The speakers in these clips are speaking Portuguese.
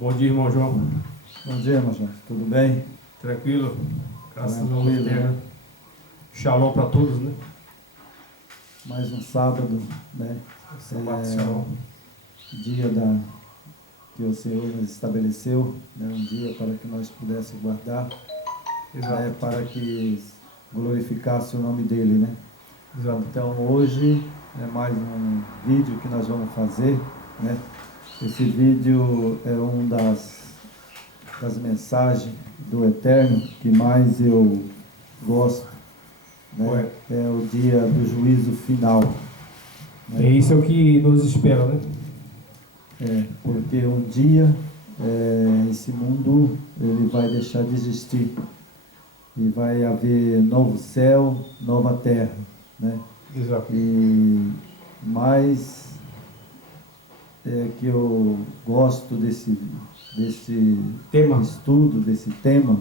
Bom dia, irmão João. Bom dia, irmão João. Tudo bem? Tranquilo? Graças ao Tranquilo, Eterno. né? Shalom para todos, né? Mais um sábado, né? Shalom. Dia que o Senhor nos estabeleceu, né? Um dia para que nós pudéssemos guardar, Exato. né? Para que glorificasse o nome dele, né? Exato. Então hoje é mais um vídeo que nós vamos fazer, né? Esse vídeo é das mensagens do Eterno que mais eu gosto, né? É o dia do juízo final. Né? É isso é o que nos espera, né? Porque um dia esse mundo ele vai deixar de existir e vai haver novo céu, nova terra, né? Exato. E mais que eu gosto desse tema. Estudo, desse tema,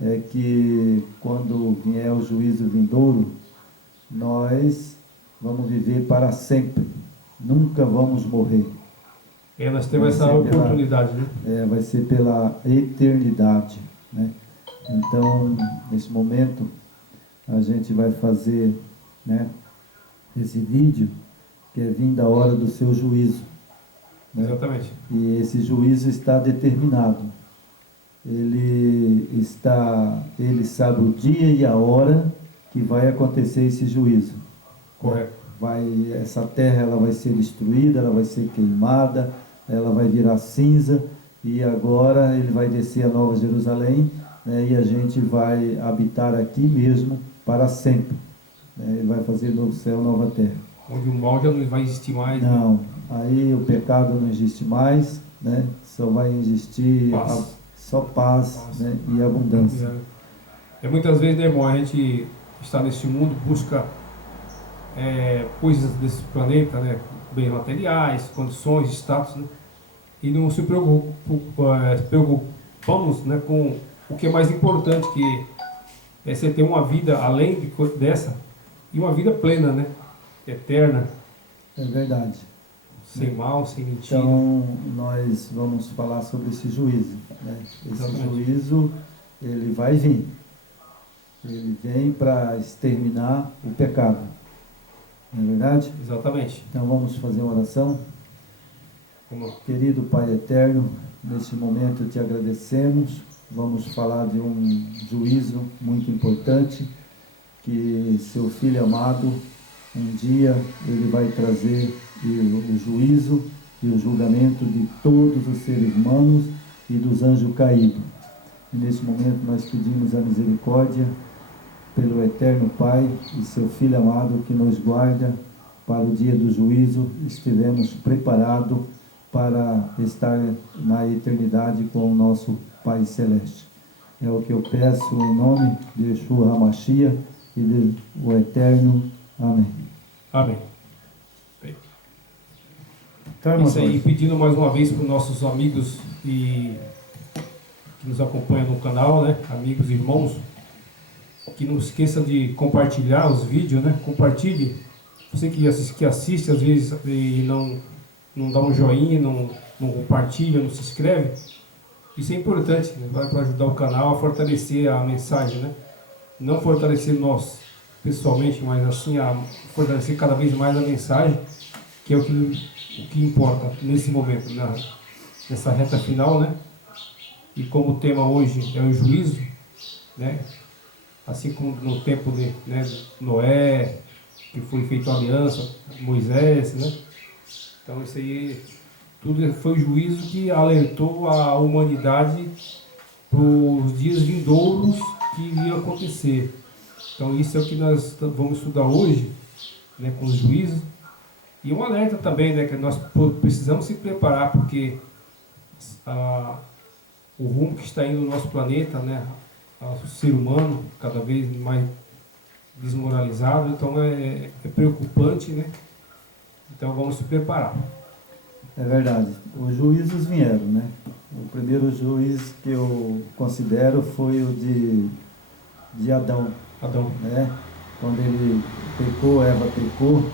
é que quando vier o juízo vindouro, nós vamos viver para sempre, nunca vamos morrer. Nós temos essa oportunidade, né? Vai ser pela eternidade, né? Então, nesse momento, a gente vai fazer, né, esse vídeo, que é vindo a hora do seu juízo. Né? Exatamente. E esse juízo está determinado. Ele sabe o dia e a hora que vai acontecer esse juízo. Correto. Essa terra ela vai ser destruída, ela vai ser queimada, ela vai virar cinza, e agora ele vai descer a Nova Jerusalém, né, e a gente vai habitar aqui mesmo para sempre. Ele vai fazer novo céu, nova terra. Onde o mal já não vai existir mais. Não, aí o pecado não existe mais, né? Só vai existir só paz, né? E abundância. Muitas vezes, né, irmão, a gente está nesse mundo, busca coisas desse planeta, né? Bens materiais, condições, status, né? E não se preocupamos, né, com o que é mais importante, que é você ter uma vida além dessa, e uma vida plena, né? Eterna. É verdade. Sem mal, sem mentira. Então, nós vamos falar sobre esse juízo, né? Esse juízo, ele vai vir. Ele vem para exterminar o pecado. Não é verdade? Exatamente. Então, vamos fazer uma oração. Querido Pai Eterno, neste momento te agradecemos. Vamos falar de um juízo muito importante, que seu Filho amado, um dia ele vai trazer o juízo e o julgamento de todos os seres humanos e dos anjos caídos. E nesse momento nós pedimos a misericórdia pelo Eterno Pai e seu Filho amado, que nos guarda para o dia do juízo. Estivemos preparados para estar na eternidade com o nosso Pai Celeste. É o que eu peço em nome de Yeshua HaMashiach e do Eterno. Amém. Amém. Então, isso aí, pedindo mais uma vez para os nossos amigos que nos acompanham no canal, né? Amigos e irmãos, que não esqueça de compartilhar os vídeos, né? Compartilhe. Você que assiste às vezes e não dá um joinha, não compartilha, não se inscreve. Isso é importante, né? Vai para ajudar o canal a fortalecer a mensagem, né? Não fortalecer nós pessoalmente, mas assim a fortalecer cada vez mais a mensagem, que é o que importa nesse momento, nessa reta final, né? E como o tema hoje é o juízo, né? Assim como no tempo de, né, Noé, que foi feita a aliança, Moisés, né? Então isso aí tudo foi o juízo que alertou a humanidade para os dias vindouros que iriam acontecer. Então isso é o que nós vamos estudar hoje, né, com os juízos. E um alerta também, né, que nós precisamos se preparar, porque o rumo que está indo o nosso planeta, né, o ser humano cada vez mais desmoralizado, então é preocupante, né? Então vamos se preparar. É verdade. Os juízos vieram, né? O primeiro juízo que eu considero foi o de Adão. Adão. Né? Quando ele pecou, Eva pecou,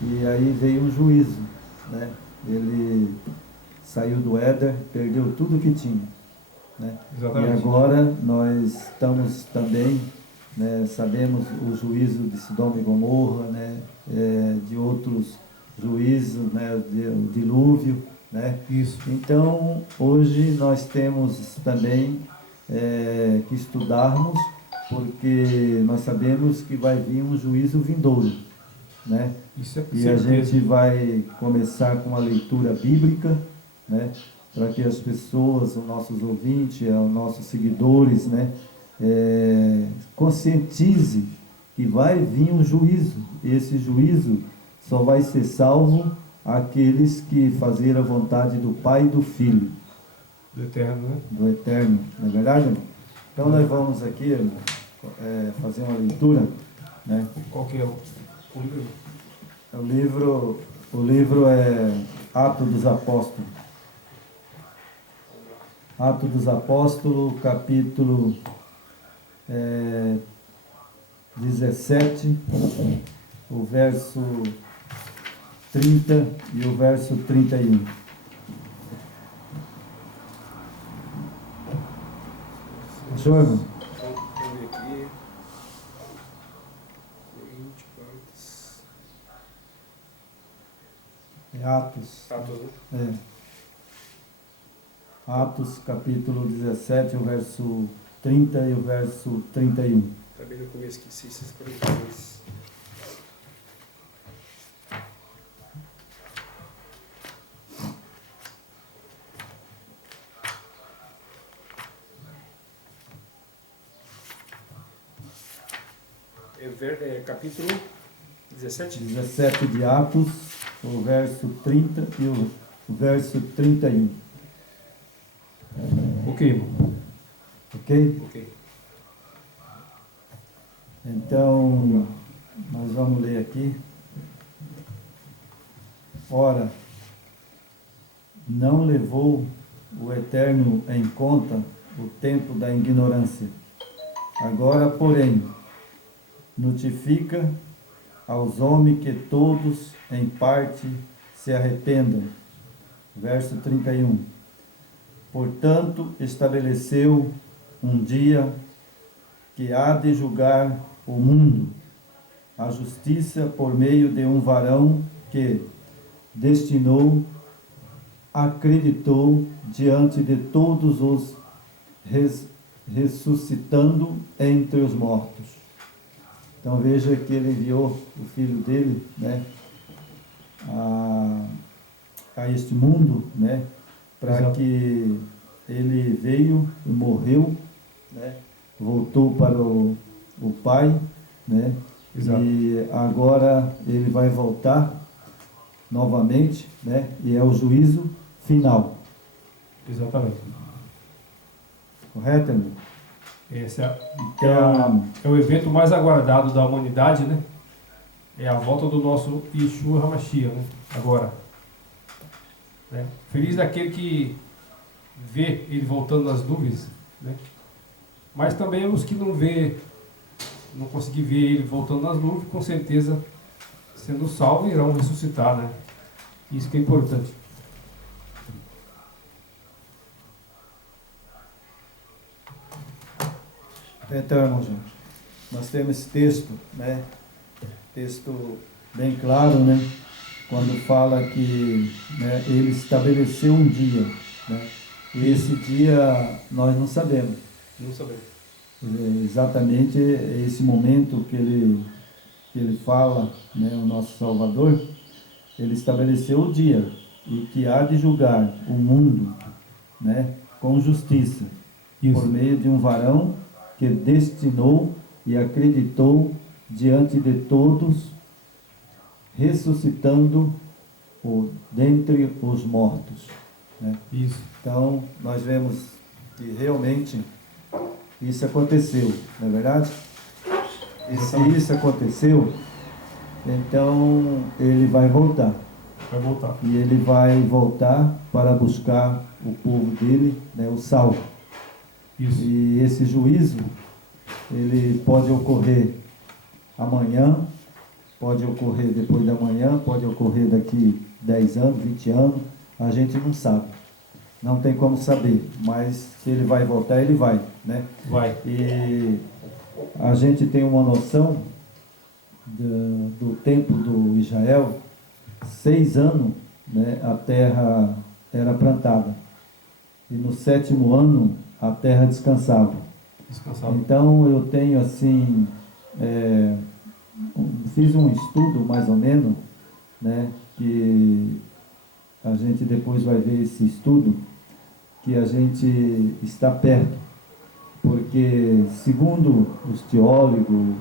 e aí veio um juízo, né? Ele saiu do Éden, perdeu tudo que tinha, né? Exatamente. E agora nós estamos também, né, sabemos o juízo de Sodoma e Gomorra, né, de outros juízos, né, o dilúvio, né? Isso. Então, hoje nós temos também que estudarmos, porque nós sabemos que vai vir um juízo vindouro, né? Isso é E certeza. a gente vai começar com a leitura bíblica, né? Para que as pessoas, os nossos ouvintes, os nossos seguidores, né? Conscientize que vai vir um juízo. Esse juízo só vai ser salvo aqueles que fazerem a vontade do Pai e do Filho. Do Eterno, né? Do Eterno, não é verdade, irmão? Então nós vamos aqui, irmão, fazer uma leitura, né? Qual que é o livro? O livro é Atos dos Apóstolos. Atos dos Apóstolos, capítulo 17, o verso 30 e o verso 31. Achou, irmão? Vamos ver aqui. 24. É Atos. Atos, né? Atos, capítulo 17, o verso 30 e o verso 31. Tá bem no começo aqui, 642. Capítulo 17? 17 de Atos, o verso 30 e o verso 31. Ok, irmão. Ok? Ok. Então, nós vamos ler aqui. Ora, não levou o Eterno em conta o tempo da ignorância. Agora, porém, notifica aos homens que todos, em parte, se arrependam. Verso 31. Portanto, estabeleceu um dia que há de julgar o mundo, a justiça por meio de um varão que destinou, acreditou diante de todos os ressuscitando entre os mortos. Então veja que ele enviou o filho dele, né, a este mundo, né, para que ele veio e morreu, né, voltou para o Pai, né, Exato. e agora ele vai voltar novamente, né, e é o juízo final. Exatamente. Correto, amigo? Esse é o evento mais aguardado da humanidade, né? É a volta do nosso Yeshua HaMashiach, né? Agora. Né? Feliz daquele que vê ele voltando nas nuvens, né? Mas também os que não conseguir ver ele voltando nas nuvens, com certeza, sendo salvos, irão ressuscitar, né? Isso que é importante. Então, irmão, gente, nós temos esse texto, né? Texto bem claro, né? Quando fala que, né, ele estabeleceu um dia, né? E esse dia nós não sabemos. Não sabemos. Exatamente esse momento que ele fala, né, o nosso Salvador, ele estabeleceu o dia e que há de julgar o mundo, né, com justiça, por meio de um varão que destinou e acreditou diante de todos, ressuscitando dentre os mortos, né? Isso. Então, nós vemos que realmente isso aconteceu, não é verdade? E se isso aconteceu, então ele vai voltar. Vai voltar. E ele vai voltar para buscar o povo dele, né, o salvo. Isso. E esse juízo, ele pode ocorrer amanhã, pode ocorrer depois da manhã, pode ocorrer daqui 10 anos, 20 anos, a gente não sabe. não tem como saber, mas que ele vai voltar, ele vai, né? Vai. E a gente tem uma noção do tempo do Israel, 6 anos, né, a terra era plantada. E no 7º ano, a terra descansava. Descansava. Então, eu tenho assim, fiz um estudo mais ou menos, né, que a gente depois vai ver esse estudo, que a gente está perto, porque segundo os teólogos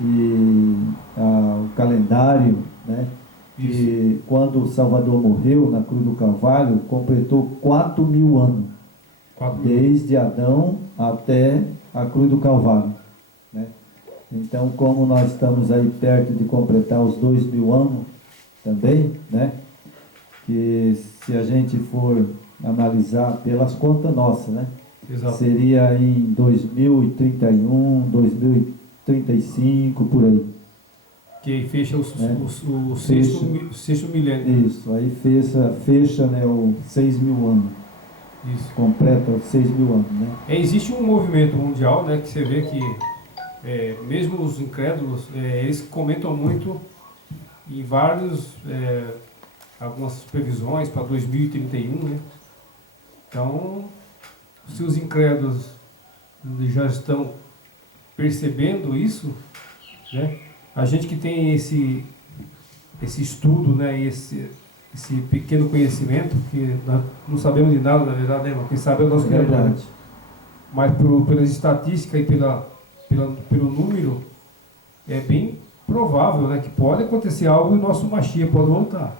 e o calendário, né, que quando o Salvador morreu na cruz do Calvário, completou 4.000 anos, desde Adão até a cruz do Calvário, né? Então, como nós estamos aí perto de completar os 2.000 anos também, né, que se a gente for analisar pelas contas nossas, né, Exato. seria em 2031, 2035, por aí. Que fecha o Fecha. sexto milênio. Isso, aí fecha né, o 6.000 anos. Isso. Completa os 6.000 anos, né? Existe um movimento mundial, né, que você vê que mesmo os incrédulos, eles comentam muito em algumas previsões para 2031, né? Então, se os incrédulos já estão percebendo isso, né? A gente que tem esse estudo, né, e esse pequeno conhecimento, que nós não sabemos de nada, na verdade, né? Quem sabe é o nosso Criador. Mas pelas estatísticas e pelo número, é bem provável, né, que pode acontecer algo e o nosso Mashiach pode voltar.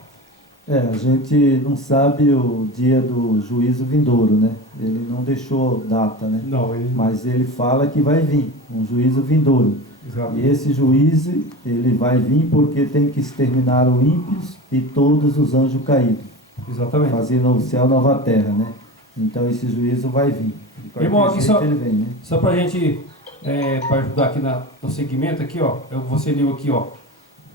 A gente não sabe o dia do juízo vindouro, né? Ele não deixou data, né? Não, mas ele fala que vai vir um juízo vindouro. Exato. E esse juízo, ele vai vir porque tem que exterminar os ímpios e todos os anjos caídos. Exatamente. Fazer novo céu, nova terra, né? Então esse juízo vai vir. Irmão, aqui só, ele vem, né? só para a gente, para ajudar aqui no segmento, aqui, ó, você leu aqui, ó.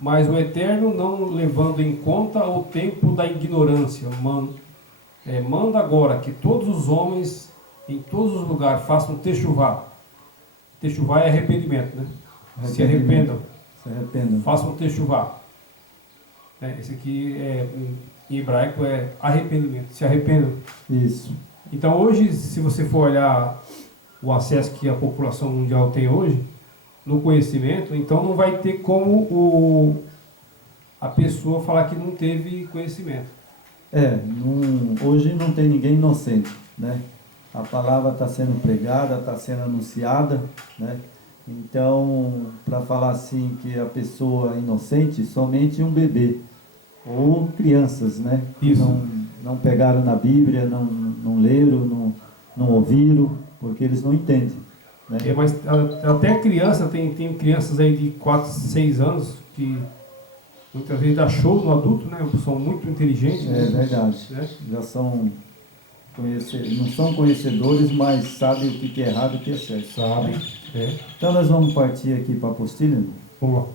Mas o Eterno, não levando em conta o tempo da ignorância, manda agora que todos os homens, em todos os lugares, façam techuvá. Techuvá é arrependimento, né? Se arrependam. Façam techuvá. Esse aqui, em hebraico, é arrependimento. Se arrependam. Isso. Então, hoje, se você for olhar o acesso que a população mundial tem hoje, no conhecimento, então não vai ter como a pessoa falar que não teve conhecimento. Hoje não tem ninguém inocente, né? A palavra está sendo pregada, está sendo anunciada, né? Então, para falar assim que a pessoa é inocente, somente um bebê, ou crianças, né? Isso. Não pegaram na Bíblia, não leram, não ouviram, porque eles não entendem. Né? Mas até criança, tem crianças aí de 4, 6 anos que muitas vezes dá show no adulto, né? São muito inteligentes. Verdade. Já são não são conhecedores, mas sabem o que é errado e o que é certo. Sabem. Então nós vamos partir aqui para a apostila. Vamos lá.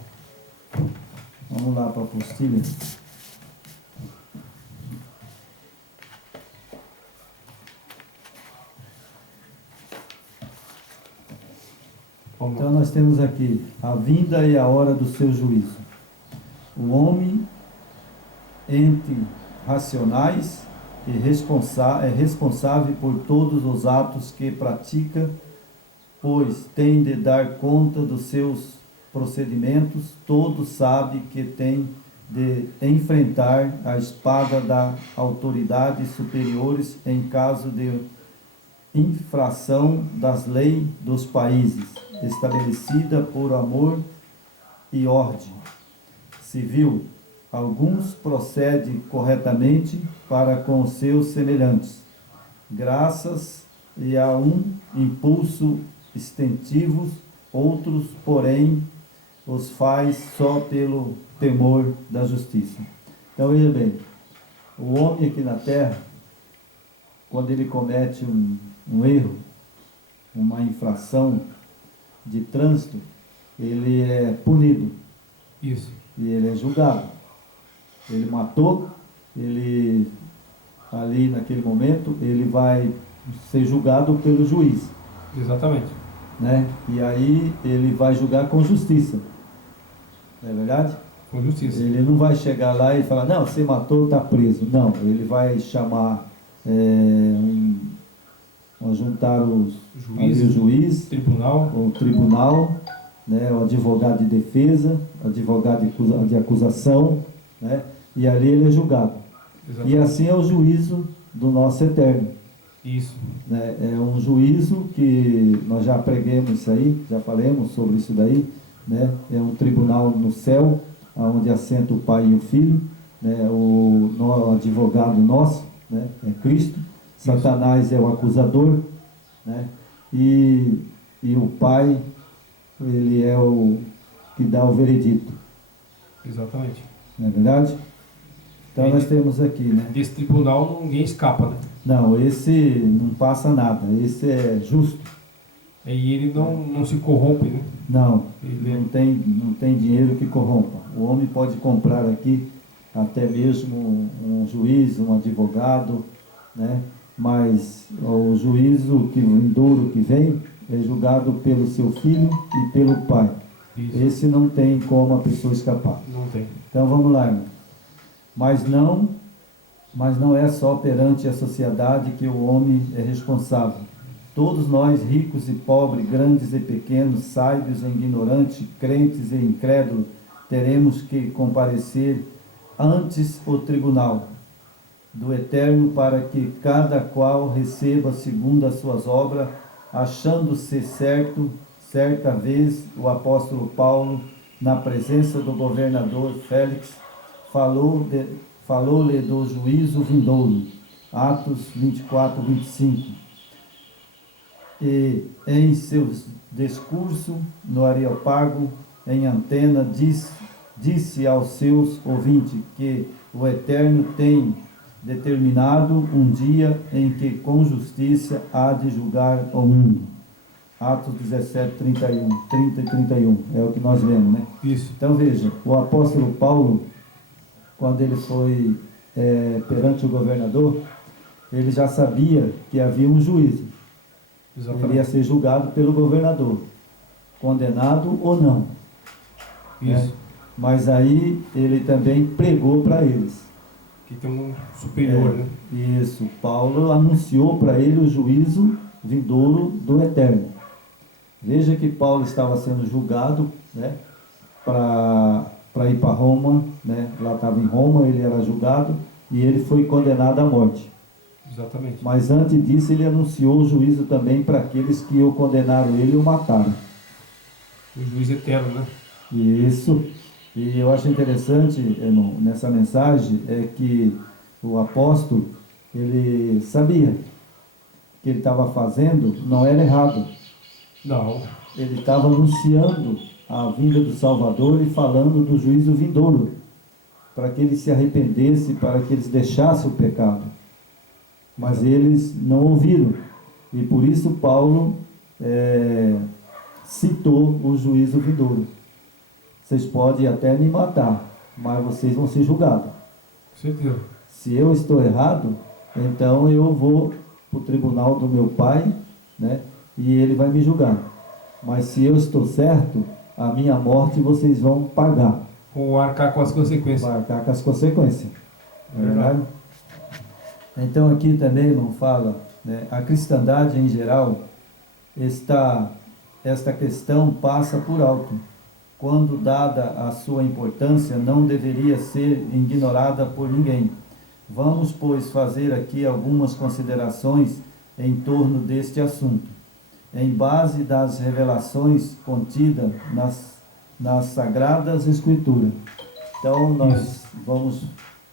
Vamos lá para a apostila. Então nós temos aqui a vinda e a hora do seu juízo. O homem, entre racionais, é responsável por todos os atos que pratica, pois tem de dar conta dos seus procedimentos. Todos sabem que tem de enfrentar a espada da autoridade superiores em caso de infração das leis dos países, estabelecida por amor e ordem civil. Alguns procedem corretamente para com os seus semelhantes, graças a um impulso instintivo, outros, porém, os faz só pelo temor da justiça. Então, veja bem, o homem aqui na terra, quando ele comete um erro, uma infração de trânsito, ele é punido. Isso. E ele é julgado. Ele matou, ali naquele momento, ele vai ser julgado pelo juiz, Exatamente. né? E aí ele vai julgar com justiça, não é verdade? Com justiça. Ele não vai chegar lá e falar, não, você matou, está preso. Não, ele vai chamar, juntar ali o juiz, tribunal, o tribunal, né, o advogado de defesa, advogado de acusação, né, e ali ele é julgado. exatamente. E assim é o juízo do nosso Eterno. Isso. Né? É um juízo que nós já pregamos isso aí, já falamos sobre isso daí, né? É um tribunal no céu, onde assenta o Pai e o Filho, né? O advogado nosso, né? É Cristo, Satanás é o acusador, né? E o Pai, ele é o que dá o veredito. Exatamente. Não é verdade? Então nós temos aqui, né? Desse tribunal ninguém escapa, né? Não, esse não passa nada, esse é justo. E ele não se corrompe, né? Não, Ele não tem dinheiro que corrompa. O homem pode comprar aqui até mesmo um juiz, um advogado, né? Mas o juízo vindouro que vem é julgado pelo seu filho e pelo pai. Isso. Esse não tem como a pessoa escapar. Não tem. Então vamos lá, irmão. Mas não é só perante a sociedade que o homem é responsável. Todos nós, ricos e pobres, grandes e pequenos, sábios e ignorantes, crentes e incrédulos, teremos que comparecer antes o tribunal do Eterno para que cada qual receba segundo as suas obras, achando-se certo. Certa vez o apóstolo Paulo, na presença do governador Félix, falou-lhe do juízo vindouro, Atos 24, 25. E em seus discurso no Areópago, em Antena, disse aos seus ouvintes que o Eterno tem determinado um dia em que com justiça há de julgar o mundo. Atos 17, 31, 30 e 31, é o que nós lemos, né? Isso. Então veja, o apóstolo Paulo, quando ele foi perante o governador, ele já sabia que havia um juízo. Exatamente. Ele ia ser julgado pelo governador, condenado ou não. Isso. Né? Mas aí ele também pregou para eles. Que tem um superior, né? Isso, Paulo anunciou para ele o juízo vindouro do Eterno. Veja que Paulo estava sendo julgado, né, para ir para Roma, né? Lá estava em Roma, ele era julgado e ele foi condenado à morte. Exatamente. Mas antes disso ele anunciou o juízo também para aqueles que o condenaram ele e o mataram. O juiz eterno, né? Isso. E eu acho interessante, irmão, nessa mensagem, é que o apóstolo, ele sabia que ele estava fazendo não era errado. Não. Ele estava anunciando a vinda do Salvador e falando do juízo vindouro, para que eles se arrependessem, para que eles deixassem o pecado. Mas eles não ouviram. E por isso Paulo citou o juízo vindouro. Vocês podem até me matar, mas vocês vão ser julgados. Certeza. Se eu estou errado, então eu vou para o tribunal do meu pai, né? E ele vai me julgar. Mas se eu estou certo, a minha morte vocês vão pagar. Ou arcar com as consequências. Vai arcar com as consequências. Não é verdade? Então aqui também, irmão, fala, né, a cristandade em geral, esta questão passa por alto. Quando dada a sua importância, não deveria ser ignorada por ninguém. Vamos, pois, fazer aqui algumas considerações em torno deste assunto, em base das revelações contidas nas Sagradas Escrituras. Então, nós vamos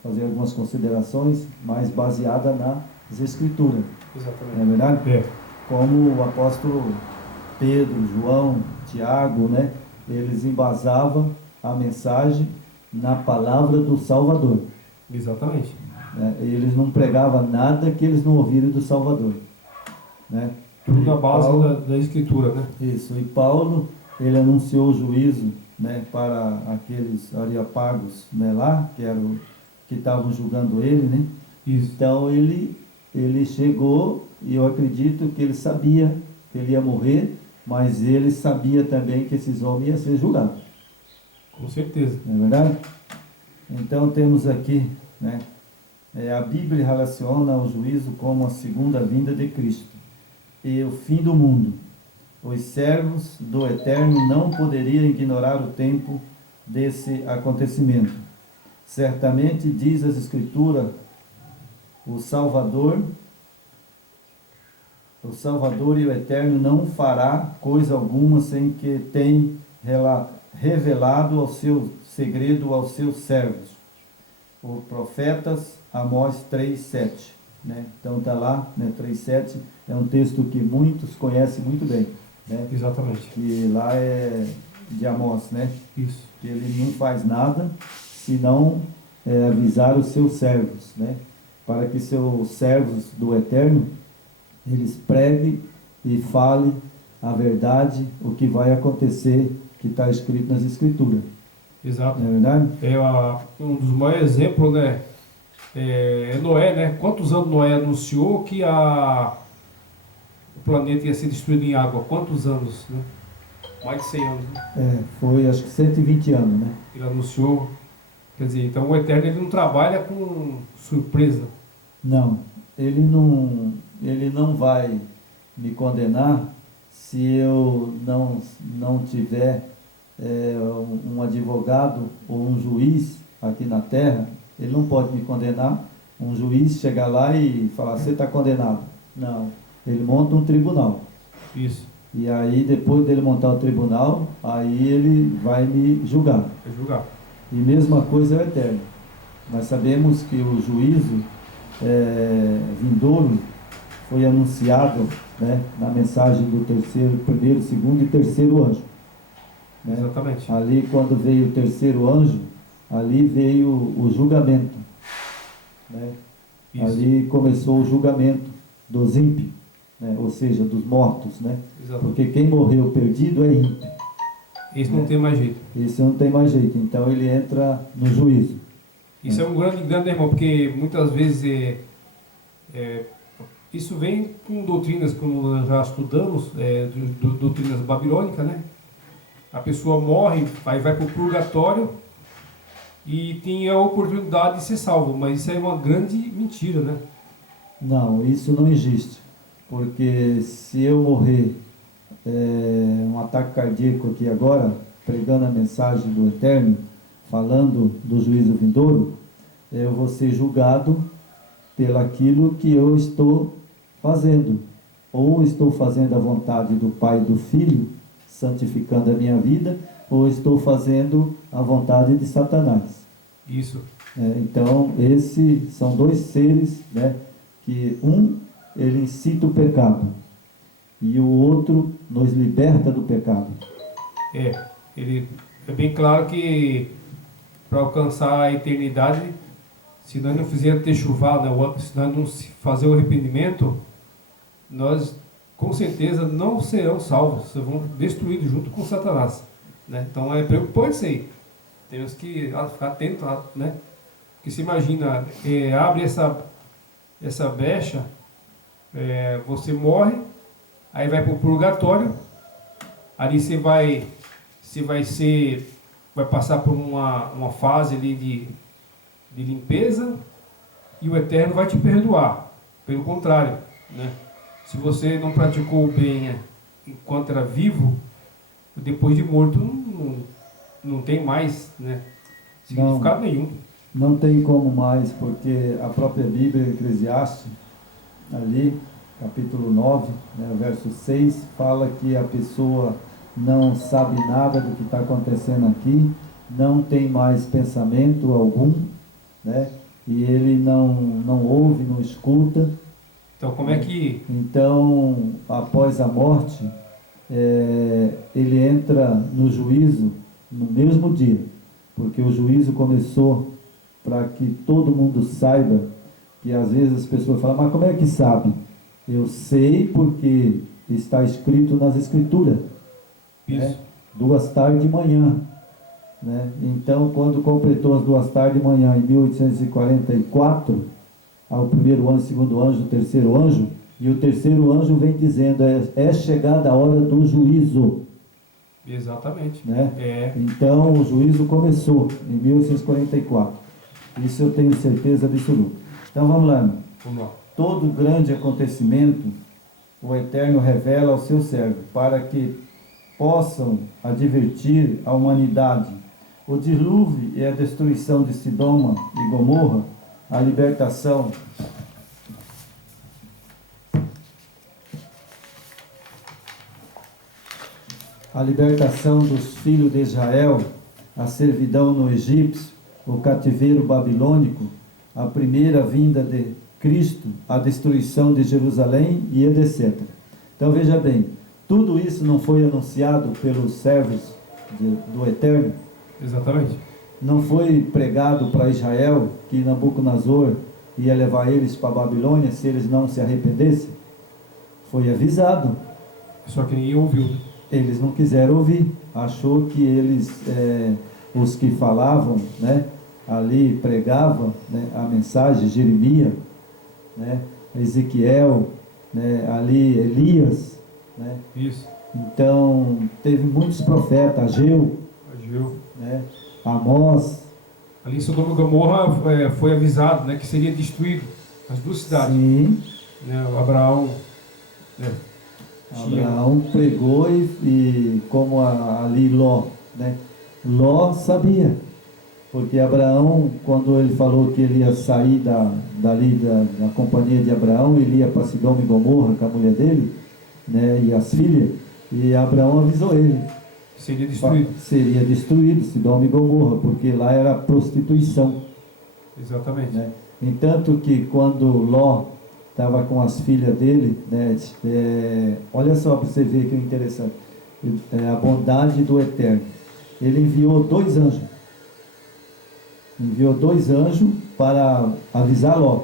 fazer algumas considerações mais baseadas nas Escrituras. Exatamente. Não é verdade? É. Como o apóstolo Pedro, João, Tiago, né? Eles embasavam a mensagem na palavra do Salvador. Exatamente. Né? Eles não pregavam nada que eles não ouviram do Salvador. Né? Tudo na base Paulo, da Escritura, né? Isso. E Paulo, ele anunciou o juízo, né, para aqueles areopagos, né, lá, que estavam julgando ele, né? Isso. Então ele chegou e eu acredito que ele sabia que ele ia morrer, mas ele sabia também que esses homens iam ser julgados. Com certeza. Não é verdade? Então temos aqui, né, a Bíblia relaciona o juízo como a segunda vinda de Cristo e o fim do mundo. Os servos do Eterno não poderiam ignorar o tempo desse acontecimento. Certamente, diz as Escrituras, o Salvador e o Eterno não fará coisa alguma sem que tenha revelado ao seu segredo aos seus servos. Os profetas, Amós 3:7. Né? Então está lá, né, 3:7, é um texto que muitos conhecem muito bem. Né? Exatamente. Que lá é de Amós, né? Isso. Que ele não faz nada senão avisar os seus servos, né? Para que seus servos do Eterno, eles preguem e falem a verdade, o que vai acontecer, que está escrito nas Escrituras. Exato. Não é verdade? Um dos maiores exemplos, né? É Noé, né? Quantos anos Noé anunciou que o planeta ia ser destruído em água? Quantos anos, né? Mais de 100 anos, né? Foi acho que 120 anos, né? Ele anunciou. Quer dizer, então o Eterno ele não trabalha com surpresa. Não, ele não vai me condenar se eu não tiver um advogado ou um juiz aqui na terra. Ele não pode me condenar, um juiz chegar lá e falar, você está condenado. Não, ele monta um tribunal. Isso. E aí, depois dele montar o tribunal, aí ele vai me julgar. É julgar. E mesma coisa é o Eterno. Nós sabemos que o juízo vindouro foi anunciado, né, na mensagem do primeiro, segundo e terceiro anjo. Né? Exatamente. Ali, quando veio o terceiro anjo, ali veio o julgamento. Né? Ali começou o julgamento dos ímpios, né? Ou seja, dos mortos. Né? Porque quem morreu perdido é ímpio. Esse não tem mais jeito. Esse não tem mais jeito. Então ele entra no juízo. Isso é um grande engano, né, irmão? Porque muitas vezes isso vem com doutrinas, como nós já estudamos, doutrinas babilônicas, né? A pessoa morre, aí vai para o purgatório e tem a oportunidade de ser salvo, mas isso é uma grande mentira, né? Não, isso não existe, porque se eu morrer um ataque cardíaco aqui agora, pregando a mensagem do Eterno, falando do juízo vindouro, eu vou ser julgado pelaquilo que eu estou fazendo, ou estou fazendo a vontade do Pai e do Filho, santificando a minha vida, ou estou fazendo a vontade de Satanás. Isso. Então, esses são dois seres, né, que ele incita o pecado, e o outro nos liberta do pecado. Ele é bem claro que para alcançar a eternidade, se nós não fizermos ter chuvado, né, se nós não fazer o arrependimento, nós com certeza não serão salvos, serão destruídos junto com Satanás. Né? Então é preocupante isso aí. Temos que ficar atentos, né? Porque se imagina, abre essa brecha, você morre, aí vai para o purgatório, ali você vai passar por uma fase ali de limpeza, e o Eterno vai te perdoar. Pelo contrário, né? Se você não praticou o bem enquanto era vivo, depois de morto não tem mais, né, significado nenhum. Não tem como mais, porque a própria Bíblia, Eclesiastes, ali, capítulo 9, né, verso 6, fala que a pessoa não sabe nada do que está acontecendo aqui, não tem mais pensamento algum, né, e ele não ouve, não escuta. Então, como é que... Então, após a morte, ele entra no juízo no mesmo dia, porque o juízo começou para que todo mundo saiba, que às vezes as pessoas falam, mas como é que sabe? Eu sei porque está escrito nas Escrituras. Né? 2h de manhã. Né? Então, quando completou as 2h de manhã, em 1844, ao primeiro anjo, segundo anjo, o terceiro anjo, e o terceiro anjo vem dizendo, é chegada a hora do juízo. Exatamente. Né? Então o juízo começou em 1844. Isso eu tenho certeza absoluta. Então vamos lá, irmão. Vamos lá. Todo grande acontecimento o Eterno revela ao seu servo, para que possam advertir a humanidade. O dilúvio e a destruição de Sodoma e Gomorra, a libertação dos filhos de Israel, a servidão no Egito, o cativeiro babilônico, a primeira vinda de Cristo, a destruição de Jerusalém e etc. Então veja bem, tudo isso não foi anunciado pelos servos do Eterno? Exatamente. Não foi pregado para Israel que Nabucodonosor ia levar eles para a Babilônia se eles não se arrependessem? Foi avisado. Só que ninguém ouviu. Eles não quiseram ouvir. Achou que eles, os que falavam, né, ali pregavam, né, a mensagem, Jeremias, né, Ezequiel, né, ali Elias, né? Isso. Então teve muitos profetas, Ageu, né, Amós. Ali em Sodoma e Gomorra foi avisado, né, que seria destruído as duas cidades. Sim. Né, Abraão pregou e como ali Ló, né? Ló sabia, porque Abraão, quando ele falou que ele ia sair da companhia de Abraão, ele ia para Sodoma e Gomorra com a mulher dele, né, e as filhas, e Abraão avisou ele. Seria destruído. Seria destruído Sodoma e Gomorra, porque lá era prostituição. Exatamente. Né? Entanto que quando Ló estava com as filhas dele, né, olha só para você ver que é interessante, a bondade do Eterno. Ele enviou dois anjos. Enviou dois anjos para avisar Ló.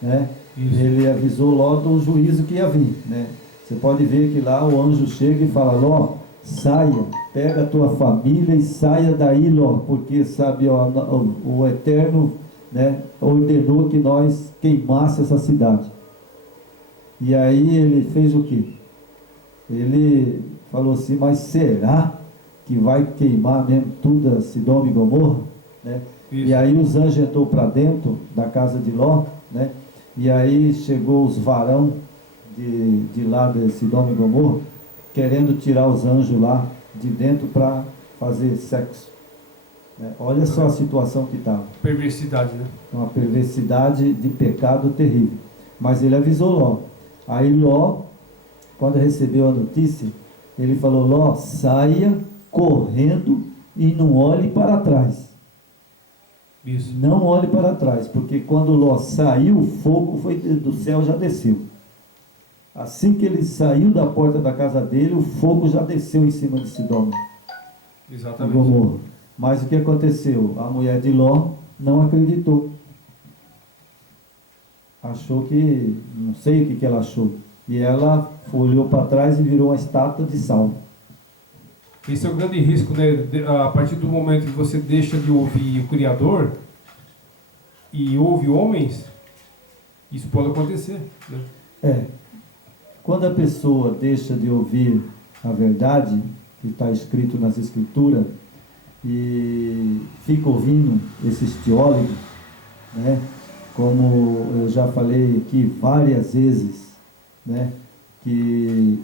Né? Ele avisou Ló do juízo que ia vir. Né? Você pode ver que lá o anjo chega e fala, Ló, saia, pega a tua família e saia daí, Ló, porque sabe, ó, o Eterno, né, ordenou que nós queimasse essa cidade. E aí ele fez o quê? Ele falou assim, mas será que vai queimar mesmo tudo a Sodoma e Gomorra? Né? E aí os anjos entrou para dentro da casa de Ló, né? E aí chegou os varão de lá de Sodoma e Gomorra, querendo tirar os anjos lá de dentro para fazer sexo. Olha só a situação que estava. Perversidade, né? Uma perversidade de pecado terrível. Mas ele avisou Ló. Aí Ló, quando recebeu a notícia, ele falou, Ló, saia correndo e não olhe para trás. Isso. Não olhe para trás, porque quando Ló saiu, o fogo do céu já desceu. Assim que ele saiu da porta da casa dele, o fogo já desceu em cima de Sodoma. Exatamente. Gomorra. Mas o que aconteceu? A mulher de Ló não acreditou. Achou que, não sei o que ela achou. E ela olhou para trás e virou uma estátua de sal. Esse é o grande risco, né? A partir do momento que você deixa de ouvir o Criador e ouve homens, isso pode acontecer. Né? Quando a pessoa deixa de ouvir a verdade, que está escrito nas Escrituras, e fica ouvindo esses teólogos, né? Como eu já falei aqui várias vezes, né? Que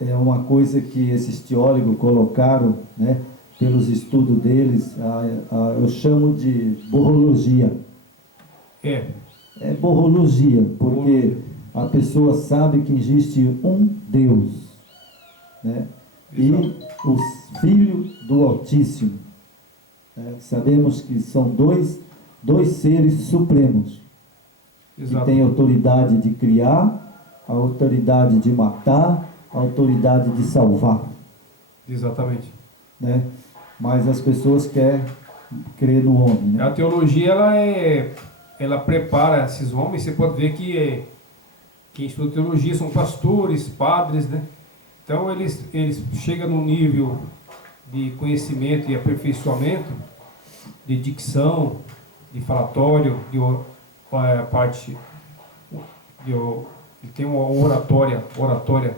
é uma coisa que esses teólogos colocaram, né? Pelos estudos deles, eu chamo de borrologia. É borrologia, porque a pessoa sabe que existe um Deus, né? E os filhos do Altíssimo, né? Sabemos que são dois seres supremos, que têm autoridade de criar, a autoridade de matar, a autoridade de salvar. Exatamente. Né? Mas as pessoas querem crer no homem. Né? A teologia, ela prepara esses homens. Você pode ver que quem estuda teologia são pastores, padres, né? Então eles chegam num nível de conhecimento e aperfeiçoamento, de dicção, de falatório, a parte e tem uma oratória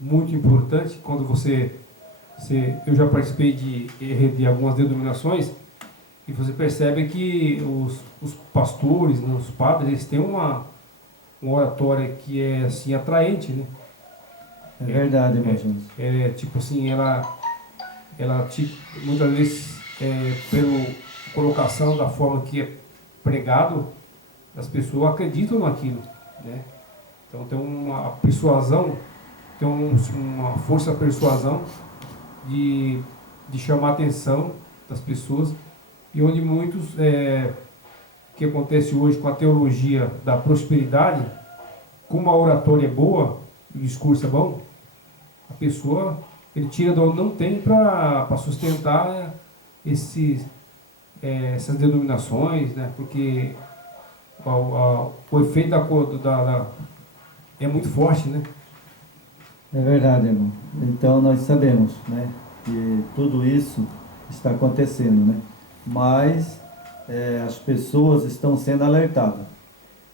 muito importante. Quando eu já participei de algumas denominações, e você percebe que os pastores, né, os padres, eles têm uma oratória que é assim atraente, né? É verdade, irmão Jones. Tipo assim, muitas vezes, pela colocação da forma que é pregado, as pessoas acreditam naquilo, né? Então tem uma persuasão, uma força persuasão de chamar a atenção das pessoas, e onde muitos, que acontece hoje com a teologia da prosperidade, como a oratória é boa, o discurso é bom, a pessoa, ele tira de onde não tem para sustentar essas denominações, né? Porque o efeito é muito forte, né? É verdade, irmão. Então nós sabemos, né, que tudo isso está acontecendo, né? Mas as pessoas estão sendo alertadas,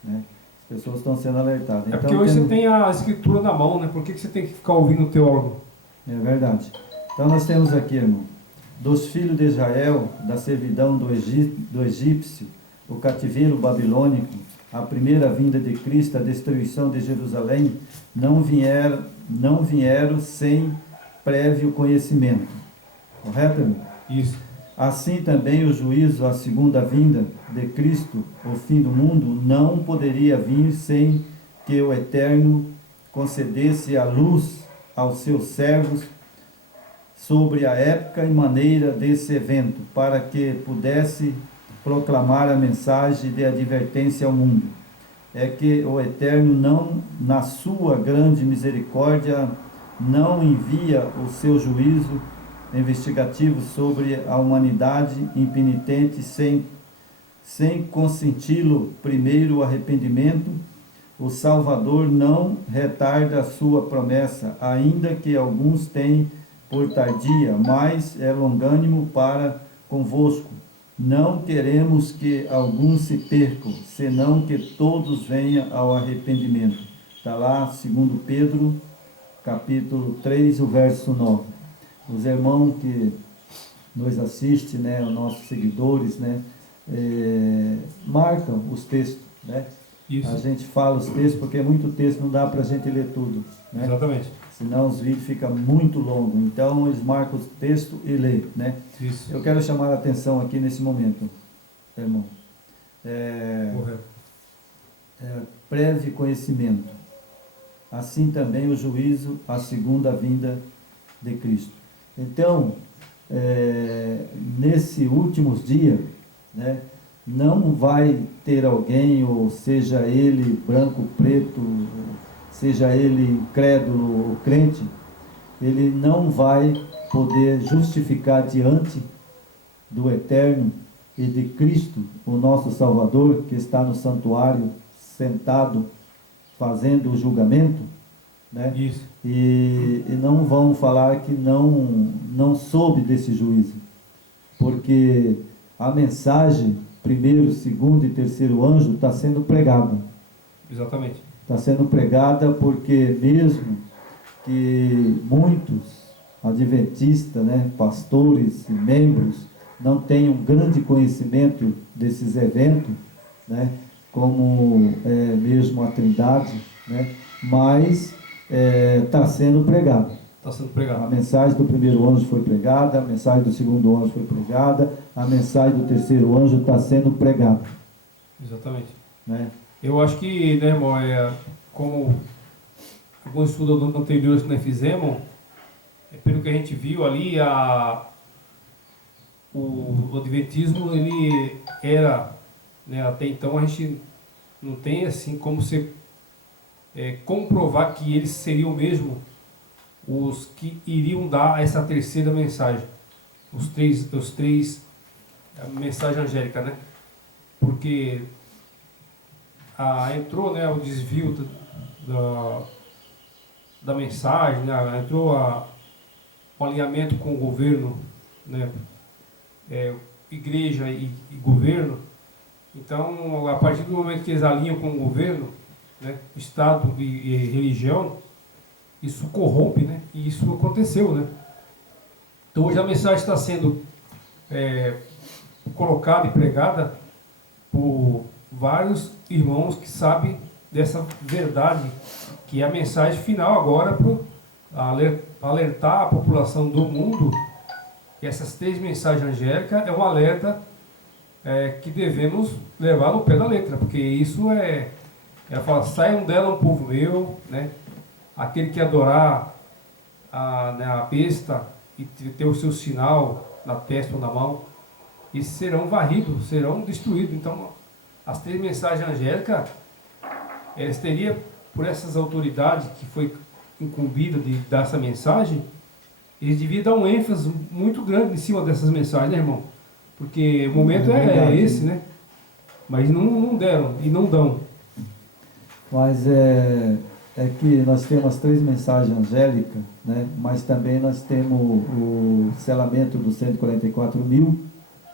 né? As pessoas estão sendo alertadas. É então, porque hoje você tem a escritura na mão, né? Por que você tem que ficar ouvindo o teólogo? É verdade. Então nós temos aqui, irmão, dos filhos de Israel, da servidão do egípcio, o cativeiro babilônico, a primeira vinda de Cristo, a destruição de Jerusalém, não vieram sem prévio conhecimento. Correto, irmão? Isso. Assim também o juízo, a segunda vinda de Cristo, o fim do mundo, não poderia vir sem que o Eterno concedesse a luz aos seus servos sobre a época e maneira desse evento, para que pudesse proclamar a mensagem de advertência ao mundo. É que o Eterno, não, na sua grande misericórdia, não envia o seu juízo investigativo sobre a humanidade impenitente sem consenti-lo primeiro o arrependimento. O Salvador não retarda a sua promessa, ainda que alguns tenham por tardia, mas é longânimo para convosco. Não queremos que alguns se percam, senão que todos venham ao arrependimento. Está lá, 2 Pedro, capítulo 3, o verso 9. Os irmãos que nos assistem, né, os nossos seguidores, né, marcam os textos, né? Isso. A gente fala os textos porque é muito texto, não dá para a gente ler tudo, né? Exatamente. Senão os vídeos ficam muito longos. Então eles marcam o texto e lê, né? Isso. Eu quero chamar a atenção aqui nesse momento, irmão. Correto. Prévio conhecimento. Assim também o juízo, a segunda vinda de Cristo. Então, nesses últimos dias, né, não vai ter alguém, ou seja ele branco, preto, seja ele incrédulo ou crente, ele não vai poder justificar diante do Eterno e de Cristo, o nosso Salvador, que está no santuário, sentado, fazendo o julgamento, né? Isso. E não vão falar que não soube desse juízo, porque a mensagem, primeiro, segundo e terceiro anjo, está sendo pregada. Exatamente. Está sendo pregada porque mesmo que muitos adventistas, né, pastores e membros, não tenham grande conhecimento desses eventos, né, como mesmo a Trindade, né, mas está sendo pregado. Está sendo pregado. A mensagem do primeiro anjo foi pregada, a mensagem do segundo anjo foi pregada, a mensagem do terceiro anjo está sendo pregada. Exatamente. Né? Eu acho que, né, irmão, como alguns estudos anteriores que nós fizemos, pelo que a gente viu ali, o adventismo, ele era, né, até então a gente não tem assim como se comprovar que eles seriam mesmo os que iriam dar essa terceira mensagem, os três a mensagem angélica, né? Porque entrou, né, o desvio da mensagem, né? Entrou o alinhamento com o governo, né? Igreja e governo, Então, a partir do momento que eles alinham com o governo, né, Estado e religião, isso corrompe, né? E isso aconteceu, né? Então, hoje a mensagem está sendo colocada e pregada por vários irmãos que sabem dessa verdade, que é a mensagem final agora para alertar a população do mundo que essas 3 mensagens angélicas é um alerta que devemos levar no pé da letra, porque isso ela fala, saiam dela um povo meu, né? Aquele que adorar a besta e ter o seu sinal na testa ou na mão, esses serão varridos, serão destruídos. Então, as 3 mensagens angélicas, elas teriam, por essas autoridades que foi incumbida de dar essa mensagem, eles deviam dar um ênfase muito grande em cima dessas mensagens, né, irmão? Porque o momento é esse, né? Mas não deram e não dão. Mas é que nós temos as 3 mensagens angélicas, né? Mas também nós temos o selamento dos 144 mil,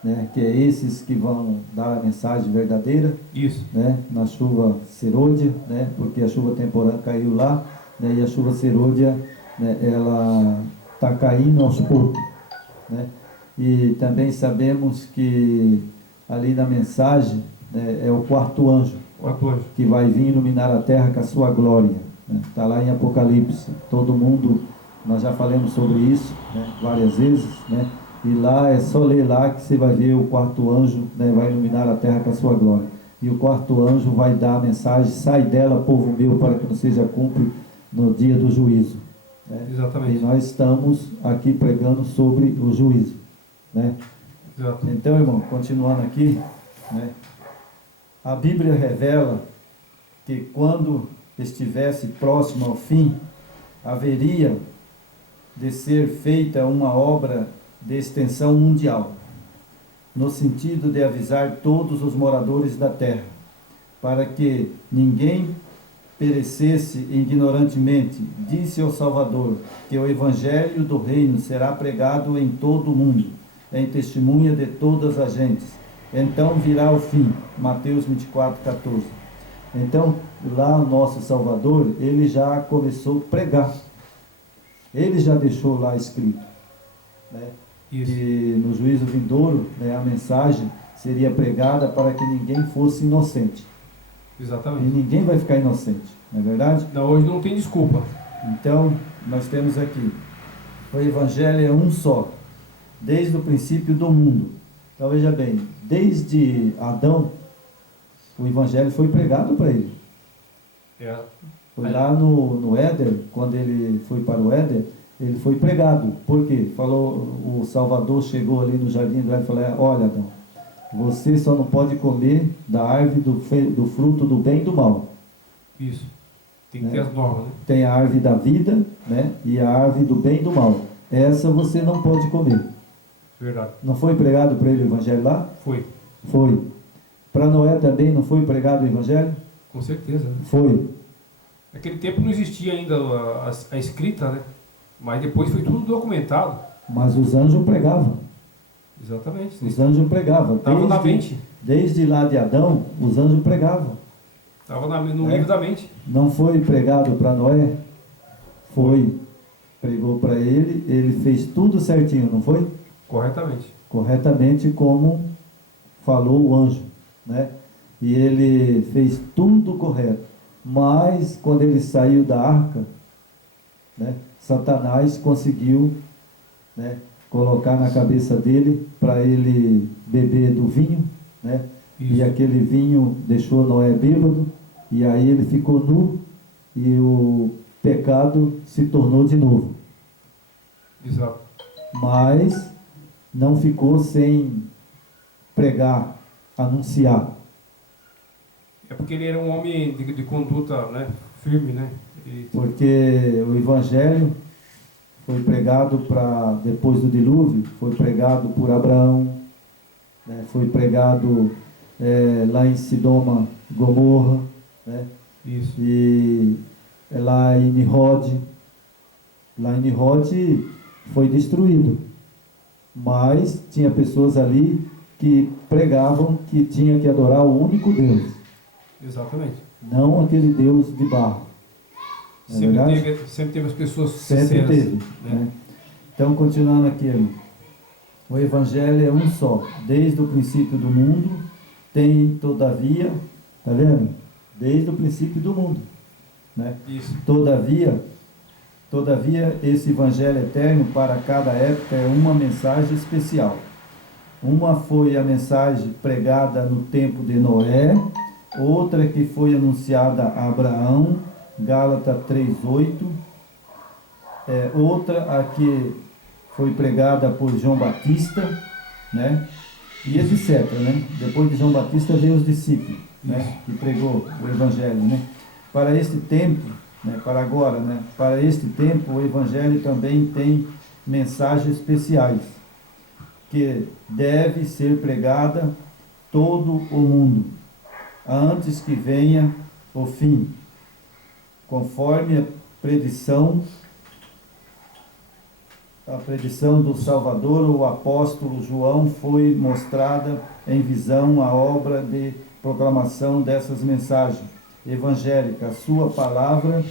né? Que é esses que vão dar a mensagem verdadeira. Isso. Né? Na chuva serôdia, né? Porque a chuva temporã caiu lá, né? E a chuva serôdia, né? Ela está caindo aos poucos, né? E também sabemos que ali na mensagem, né, é o 4º anjo, que vai vir iluminar a terra com a sua glória. Está lá em Apocalipse. Todo mundo, nós já falamos sobre isso, né, várias vezes, né? E lá é só ler lá que você vai ver o 4º anjo, né, vai iluminar a terra com a sua glória. E o 4º anjo vai dar a mensagem, sai dela, povo meu, para que não seja cúmplice no dia do juízo. Né? Exatamente. E nós estamos aqui pregando sobre o juízo. Né? Exato. Então, irmão, continuando aqui, né? A Bíblia revela que quando estivesse próximo ao fim, haveria de ser feita uma obra de extensão mundial, no sentido de avisar todos os moradores da terra, para que ninguém perecesse ignorantemente. Disse ao Salvador que o Evangelho do Reino será pregado em todo o mundo, em testemunha de todas as gentes. Então virá o fim. Mateus 24:14. Então, lá o nosso Salvador, ele já começou a pregar. Ele já deixou lá escrito, né? Que no juízo vindouro, né, a mensagem seria pregada para que ninguém fosse inocente. Exatamente. E ninguém vai ficar inocente, não é verdade? Não, hoje não tem desculpa. Então, nós temos aqui, o Evangelho é um só, desde o princípio do mundo. Então, veja bem, desde Adão, o Evangelho foi pregado para ele. Foi lá no Éden, quando ele foi para o Éden, ele foi pregado. Por quê? Falou, o Salvador chegou ali no jardim do Éden e falou, olha, Adão, você só não pode comer da árvore do fruto do bem e do mal. Isso. Tem que ter as normas, né? Tem a árvore da vida, né? E a árvore do bem e do mal. Essa você não pode comer. Verdade. Não foi pregado para ele o Evangelho lá? Foi. Foi. Para Noé também não foi pregado o Evangelho? Com certeza, né? Foi. Naquele tempo não existia ainda a escrita, né? Mas depois foi tudo documentado. Mas os anjos pregavam. Exatamente. Os anjos pregavam. Estava na mente. Desde lá de Adão, os anjos pregavam. Estava no livro da mente. Não foi pregado para Noé? Foi. Pregou para ele fez tudo certinho, não foi? Corretamente. Corretamente como falou o anjo, né? E ele fez tudo correto. Mas quando ele saiu da arca, né, Satanás conseguiu, né, colocar na cabeça dele para ele beber do vinho, né? E aquele vinho deixou Noé bêbado, e aí ele ficou nu e o pecado se tornou de novo. Exato. Mas não ficou sem pregar, anunciar. É porque ele era um homem de conduta, né, firme, né? Porque o Evangelho foi pregado depois do dilúvio, foi pregado por Abraão, né, foi pregado lá em Sodoma, Gomorra, né? Isso. E lá em Nimrod. Lá em Nimrod foi destruído, mas tinha pessoas ali que pregavam que tinha que adorar o único Deus, Exatamente. não aquele Deus de barro. É Sempre teve as pessoas sempre sinceras, teve, né? né? Então, continuando aqui, irmão. O Evangelho é um só, desde o princípio do mundo, tem todavia, tá vendo? Desde o princípio do mundo, né? Isso. Todavia, esse Evangelho eterno para cada época é uma mensagem especial. Uma foi a mensagem pregada no tempo de Noé, outra que foi anunciada a Abraão, Gálatas 3:8, outra a que foi pregada por João Batista, né? E etc, né? Depois de João Batista veio os discípulos, né? Que pregou o Evangelho, né? Para este tempo, né? Para agora, né? Para este tempo o Evangelho também tem mensagens especiais, que deve ser pregada todo o mundo, antes que venha o fim, conforme a predição do Salvador. O apóstolo João foi mostrada em visão a obra de proclamação dessas mensagens evangélicas, a sua palavra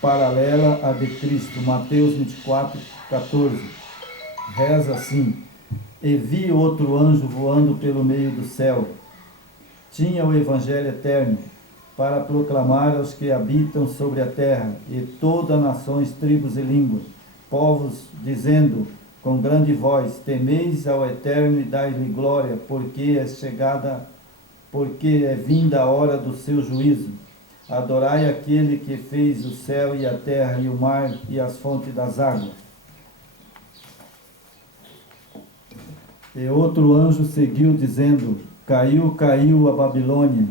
paralela à de Cristo. Mateus 24:14 reza assim: e vi outro anjo voando pelo meio do céu. Tinha o Evangelho eterno para proclamar aos que habitam sobre a terra, e todas nações, tribos e línguas, povos, dizendo com grande voz: temeis ao Eterno e dai-lhe glória, porque é vinda a hora do seu juízo. Adorai aquele que fez o céu e a terra e o mar e as fontes das águas. E outro anjo seguiu, dizendo: caiu a Babilônia,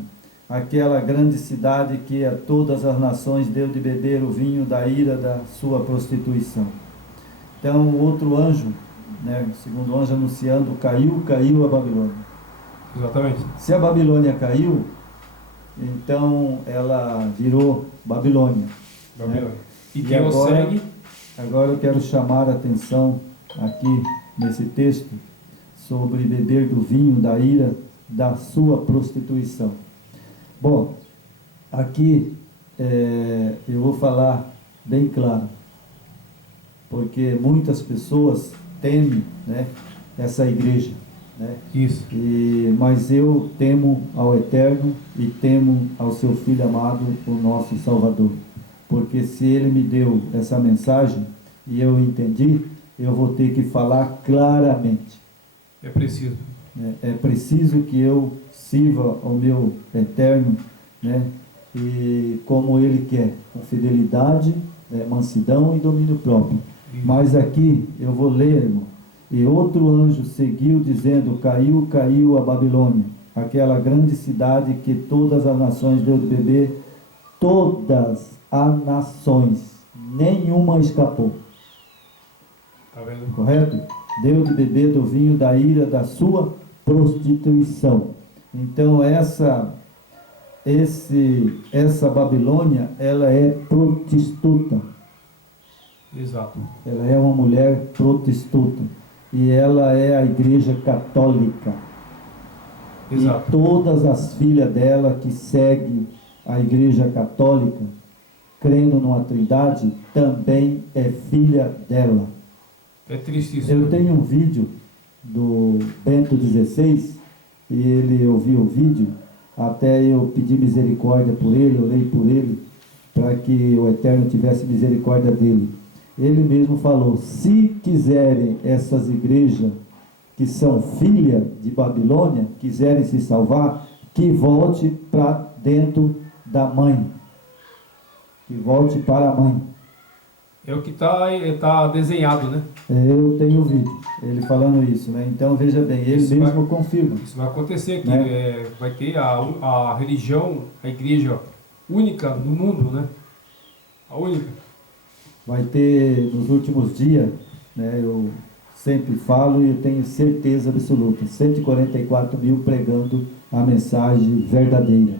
aquela grande cidade que a todas as nações deu de beber o vinho da ira da sua prostituição. Então, o outro anjo, né, o segundo anjo anunciando: caiu a Babilônia. Exatamente. Se a Babilônia caiu, então ela virou Babilônia. Babilônia. Né? E quem o segue? Agora eu quero chamar a atenção aqui nesse texto sobre beber do vinho da ira da sua prostituição. Bom, aqui eu vou falar bem claro, porque muitas pessoas temem, né, essa igreja, né? Isso. Mas eu temo ao Eterno e temo ao seu Filho amado, o nosso Salvador, porque se Ele me deu essa mensagem e eu entendi, eu vou ter que falar claramente. É preciso. É preciso que eu sirva ao meu Eterno, né? E como Ele quer, com fidelidade, mansidão e domínio próprio. Mas aqui eu vou ler, irmão. E outro anjo seguiu, dizendo: caiu a Babilônia, aquela grande cidade que todas as nações deu de beber, todas as nações, nenhuma escapou. Tá vendo? Correto? Deu de beber do vinho da ira da sua prostituição. Então essa Babilônia, ela é prostituta. Exato. Ela é uma mulher prostituta. E ela é a igreja católica. Exato. E todas as filhas dela que seguem a igreja católica, crendo numa trindade, também é filha dela. É triste isso. Eu tenho um vídeo do Bento XVI, e ele ouviu o vídeo, até eu pedi misericórdia por ele, orei por ele, para que o Eterno tivesse misericórdia dele. Ele mesmo falou: se quiserem essas igrejas que são filhas de Babilônia, quiserem se salvar, que volte para dentro da mãe, que volte para a mãe. É o que tá desenhado, né? Eu tenho o vídeo, ele falando isso, né? Então veja bem, ele Isso mesmo confirma. Isso vai acontecer aqui, Né? vai ter a religião, a igreja única no mundo, né? A única. Vai ter nos últimos dias, né? Eu sempre falo e eu tenho certeza absoluta, 144 mil pregando a mensagem verdadeira.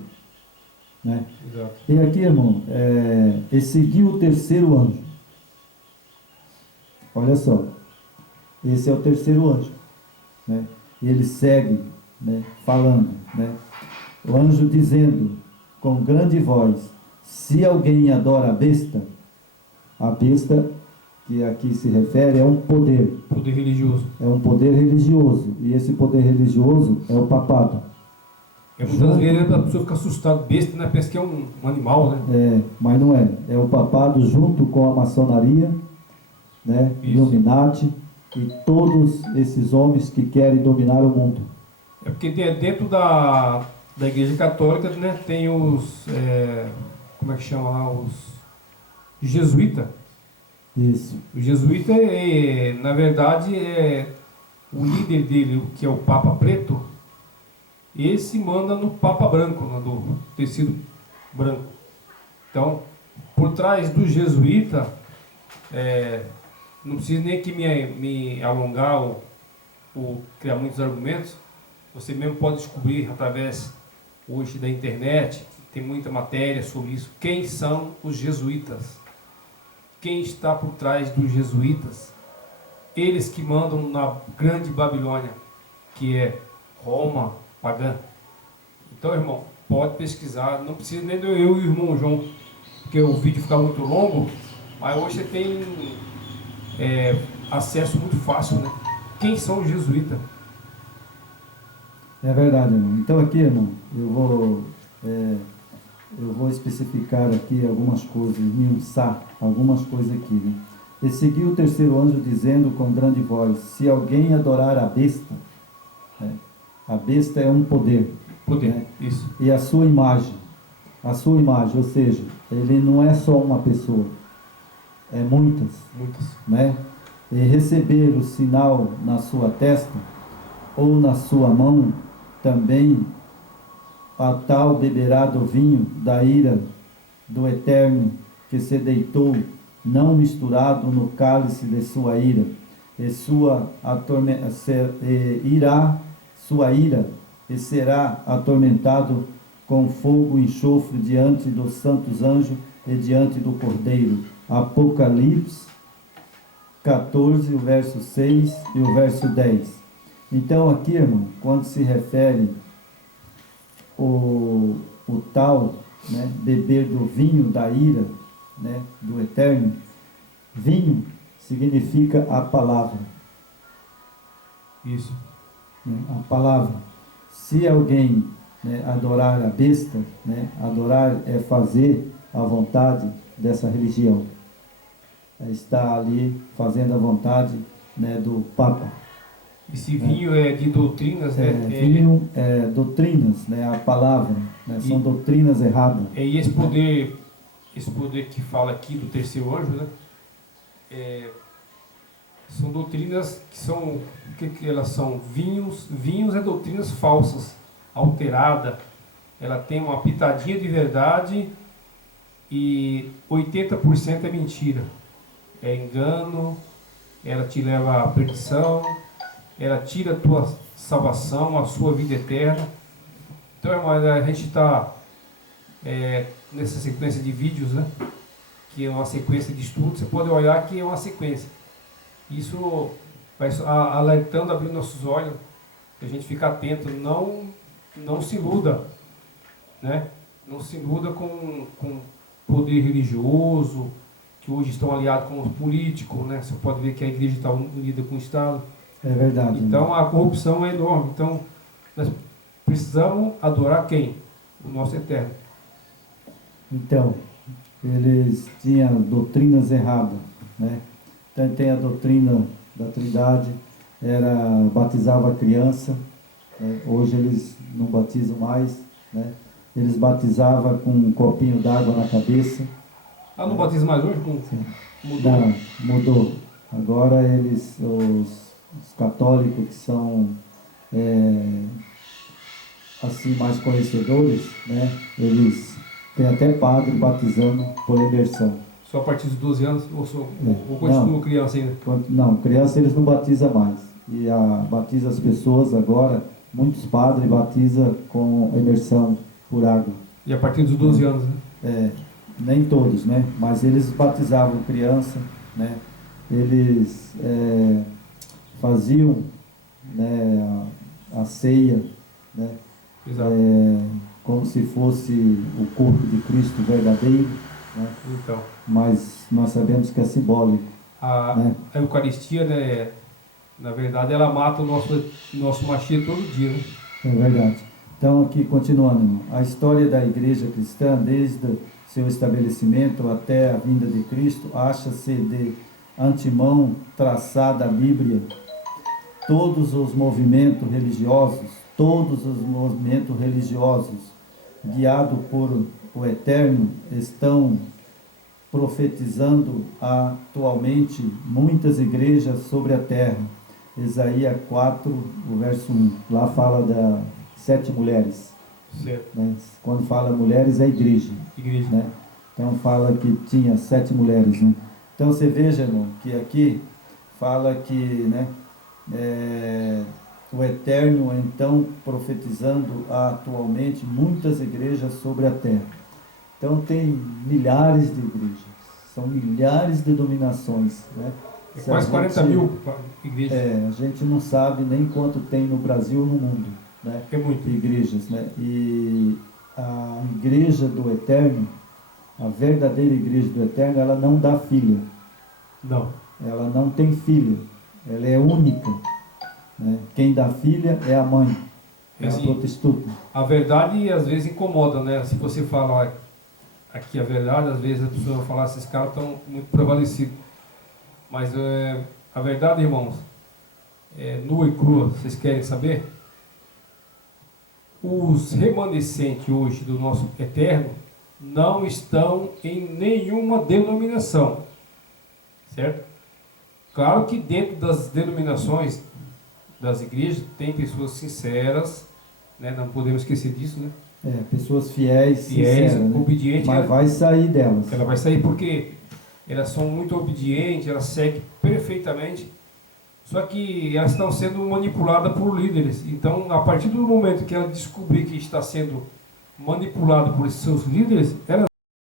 Né? Exato. E aqui, irmão, e seguiu o terceiro anjo. Olha só, esse é o terceiro anjo, né? E ele segue, né, falando, né? O anjo dizendo com grande voz: se alguém adora a besta que aqui se refere é um poder. Poder religioso. É um poder religioso. E esse poder religioso é o papado. Muitas vezes a pessoa fica assustada, besta, né? Pensa que é um animal, né? Mas não é. É o papado junto com a maçonaria, né? Illuminati e todos esses homens que querem dominar o mundo. É porque dentro da Igreja Católica, né, tem os, como é que chama lá, os jesuítas. Isso. O jesuíta, na verdade, o líder dele, que é o Papa Preto, esse manda no Papa Branco, no tecido branco. Então, por trás do jesuíta, não preciso nem aqui me alongar ou criar muitos argumentos. Você mesmo pode descobrir através hoje da internet, tem muita matéria sobre isso. Quem são os jesuítas? Quem está por trás dos jesuítas? Eles que mandam na grande Babilônia, que é Roma pagã. Então, irmão, pode pesquisar, não precisa nem eu e o irmão João, porque o vídeo fica muito longo, mas hoje você tem acesso muito fácil, né? Quem são os jesuítas? É verdade, irmão. Então aqui, irmão, eu vou especificar aqui algumas coisas, esmiuçar algumas coisas aqui, né? E seguiu o terceiro anjo dizendo com grande voz: se alguém adorar a besta, né? A besta é um poder. Poder, né? Isso. E a sua imagem, ou seja, ele não é só uma pessoa, é muitas. Né? E receber o sinal na sua testa ou na sua mão, também a tal beberá do vinho da ira do Eterno, que se deitou, não misturado no cálice de sua ira, e sua ira, e será atormentado com fogo e enxofre diante dos santos anjos e diante do Cordeiro. Apocalipse 14, o verso 6 e o verso 10. Então aqui, irmão, quando se refere o tal, né, beber do vinho da ira, né, do Eterno, vinho significa a palavra. Isso. Né, a palavra. Se alguém, né, adorar a besta, né, adorar é fazer a vontade dessa religião. Está ali fazendo a vontade, né, do Papa. Esse vinho é de doutrinas, né? Vinho é doutrinas, né? A palavra, né? São doutrinas erradas. E esse poder que fala aqui do terceiro anjo, né? São doutrinas que são, o que elas são? Vinhos é doutrinas falsas, alterada. Ela tem uma pitadinha de verdade e 80% é mentira. É engano, ela te leva à perdição, ela tira a tua salvação, a sua vida eterna. Então, irmão, a gente está nessa sequência de vídeos, né? Que é uma sequência de estudos. Você pode olhar que é uma sequência. Isso vai alertando, abrindo nossos olhos, que a gente fica atento, não se iluda, né? Não se iluda com poder religioso, que hoje estão aliados com os políticos, né? Você pode ver que a igreja está unida com o Estado. É verdade. Então, né? a corrupção é enorme. Então, nós precisamos adorar quem? O nosso Eterno. Então, eles tinham doutrinas erradas, né? Então, tem a doutrina da Trindade, batizava a criança, né? Hoje eles não batizam mais, né? Eles batizavam com um copinho d'água na cabeça. Não batiza mais hoje? Mudou? Não, mudou. Agora os católicos que são assim mais conhecedores, né? Eles têm até padre batizando por imersão. Só a partir dos 12 anos? Ou continua criança ainda? Não, criança eles não batizam mais. E batiza as pessoas agora, muitos padres batizam com imersão por água. E a partir dos 12 anos, né? Nem todos, né? Mas eles batizavam criança, né? Eles faziam, né, a ceia, né? Exato. Como se fosse o corpo de Cristo verdadeiro, né? Então, Mas nós sabemos que é simbólico, né? a Eucaristia, né, na verdade, ela mata o nosso Mashiach todo dia, né? É verdade. Então, aqui, continuando, irmão, a história da igreja cristã, desde seu estabelecimento até a vinda de Cristo, acha-se de antemão traçada a Bíblia. Todos os movimentos religiosos, guiados por o Eterno, estão profetizando atualmente muitas igrejas sobre a terra. Isaías 4, o verso 1, lá fala das 7 mulheres. Certo. Né? Quando fala mulheres, é igreja. Igreja. Né? Então fala que tinha 7 mulheres. Né? Então você veja, irmão, que aqui fala que, né, o Eterno, então, profetizando atualmente muitas igrejas sobre a terra. Então tem milhares de igrejas, são milhares de denominações, né? Quase 40 mil igrejas. A gente não sabe nem quanto tem no Brasil ou no mundo, né? É muito. Igrejas, né? E a igreja do Eterno, a verdadeira igreja do Eterno, ela não dá filha. Não. Ela não tem filha. Ela é única. Né? Quem dá filha é a mãe. É assim, a prostituta. A verdade às vezes incomoda, né? Se você falar aqui a verdade, às vezes a pessoa vai falar, esses caras estão muito prevalecidos. Mas a verdade, irmãos, nua e crua, vocês querem saber? Os remanescentes hoje do nosso Eterno não estão em nenhuma denominação, certo? Claro que dentro das denominações das igrejas tem pessoas sinceras, né? Não podemos esquecer disso, né? Pessoas fiéis, sinceras, né? obedientes. Mas vai sair delas. Ela vai sair porque elas são muito obedientes, elas seguem perfeitamente, só que elas estão sendo manipuladas por líderes. Então, a partir do momento que ela descobrir que está sendo manipulada por esses seus líderes, ela